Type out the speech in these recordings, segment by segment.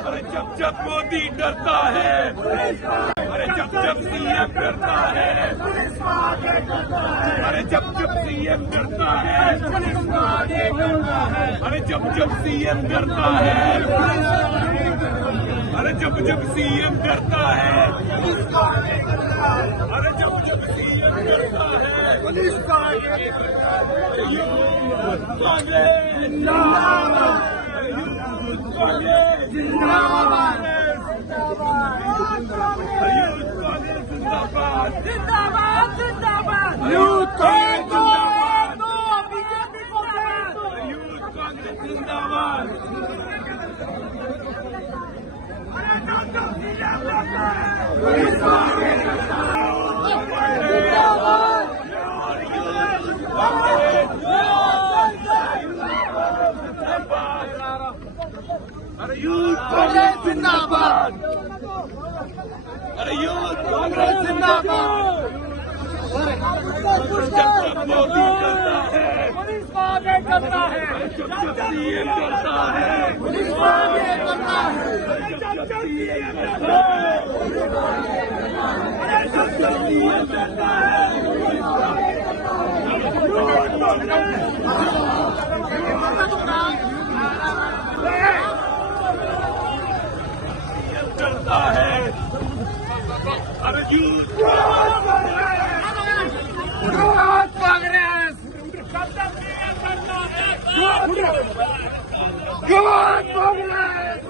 अरे जब मोदी डरता है, अरे जब सीएम डरता है, अरे जब सीएम डरता है, अरे जब सीएम डरता है, अरे जब सीएम डरता है, अरे जब सीएम डरता है, कांग्रेस जिंदाबाद, जिंदाबाद, जिंदाबाद, जिंदाबाद, यूथ कांग्रेस बीजेपी को यूथ कांग्रेस जिंदाबाद। अरे यूथ कांग्रेस जिंदाबाद, अरे यूथ कांग्रेस जिंदाबाद। जब मोदी करता है, पुलिस को आगे करता है, जब सीएम करता है, पुलिस को आगे करता है, जब सीएम करता है, जब सीएम करता है, करता है। अरे यूथ कांग्रेस कब तक करता है, यूथ कांग्रेस।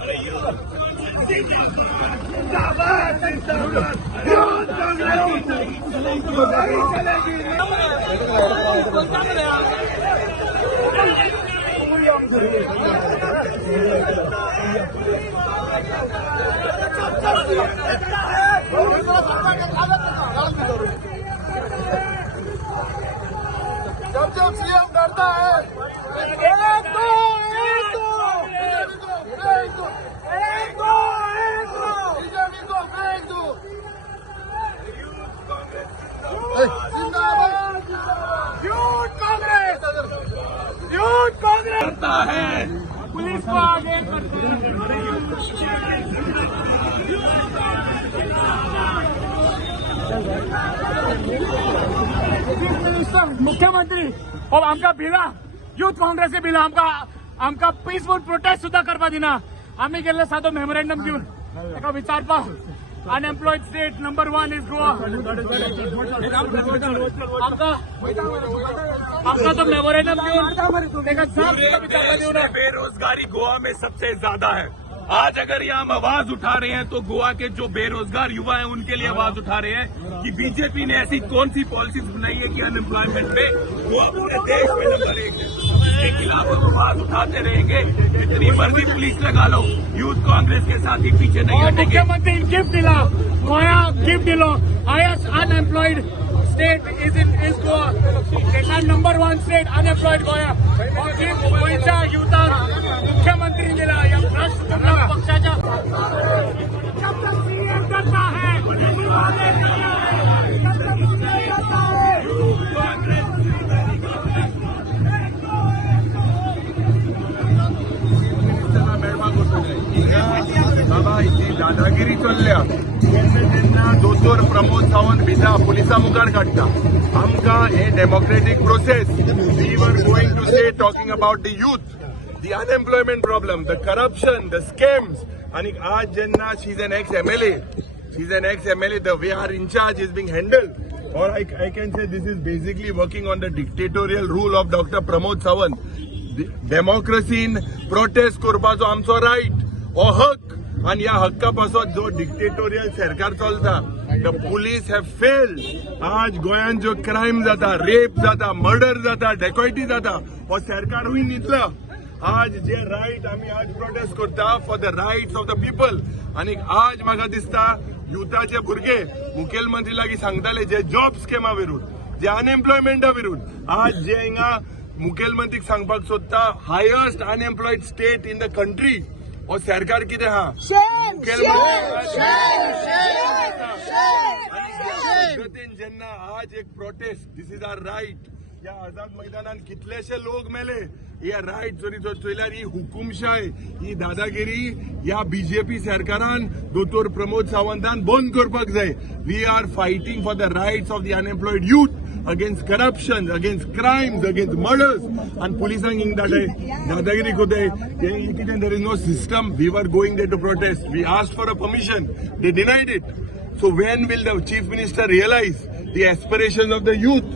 अरे यूथ जिंदाबाद, जिंदाबाद, यूथ कांग्रेस चलेगी। जब सीएम डरता है, बीजेपी को फेंक दो। जिंदाबाद, यूथ कांग्रेस, यूथ कांग्रेस करता है, पुलिस को आगे करते हैं। मुख्यमंत्री हो आमका भिला युथ काँग्रेसी भिला आमका पीसफुल प्रोटेस्ट सुद्धा करपा दिना आम्ही गेल्ले साधो मेमोरेंडम घेऊन ताका विचारपा unemployed state number 1 is Goa आमका तो मेमोरेंडम घेऊन ताका साफ विचारपा दिना बेरोजगारी गोवा में सबसे ज्यादा है। आज अगर ये हम आवाज उठा रहे हैं तो गोवा के जो बेरोजगार युवा हैं उनके लिए आवाज उठा रहे हैं कि बीजेपी ने ऐसी कौन सी पॉलिसीज बनाई है कि अनएम्प्लॉयमेंट पे गोवा पूरे देश में नंबर 1 है। इसके खिलाफ हम आवाज उठाते रहेंगे। जितनी मर्जी पुलिस लगा लो, यूथ कांग्रेस के साथ ही पीछे नहीं हटेंगे। मुख्यमंत्री गिफ्ट दिला गोया गिफ्ट दिलो highest unemployed state is Goa देशात नंबर 1 स्टेट अनएम्प्लॉयड गोया और गिफ्ट गोयच्या युथाक मुख्यमंत्री दिला या राष्ट्रकुमार पक्षाच्या जब तक सीएम करता है बाबा ही दादागिरी चल्ल्या जेन्ना दोतोर प्रमोद सावंत भिता पुलिसा मुखार काडटा आमकां हे democratic process we were going to say talking about the youth the unemployment problem the corruption the scams आणि आज जेन्ना she is an ex MLA the way are in charge is being handled or I can say this is basically working on the dictatorial rule of Dr. Pramod Sawant. डेमोक्रेसीन protest करपाचो आमचो right हो हक आणि या हक्का पासून जो dictatorial सरकार चलता द पुलीस हॅव फेल्ड आज गोंयांत जो क्रायम जाता रेप जाता मर्डर जाता डेकॉयटी जाता हो सरकारूय न्हिदला आज जे राईट आम्ही आज प्रोटेस्ट करता for the rights of the people आणि आज म्हाका दिसता युथाचे भुरगे मुखेलमंत्री लागीं सांगताले जे जॉब स्केमा विरुद्ध जे अनएम्प्लॉयमेंटा विरुद्ध आज जे हिंगा मुखेलमंत्रीक सांगपाक सोदता highest unemployed state in the country हो सरकार कितें हा मुखेलमंत्री जेन्ना आज एक protest this is our right या आझाद मैदानात कितलेशे लोक मेले या राईट जरी चोयल्यार ही हुकुमशाय ही दादागिरी या बीजेपी सरकारान दोतोर प्रमोद सावंतान बंद करपाक जाय we are fighting for the rights of the unemployed youth against corruption, against crimes, against murders, and police are in that dadagiri kote. There is no system. We were going there to protest. We asked for a permission. They denied it. So when will the chief minister realize the aspirations of the youth?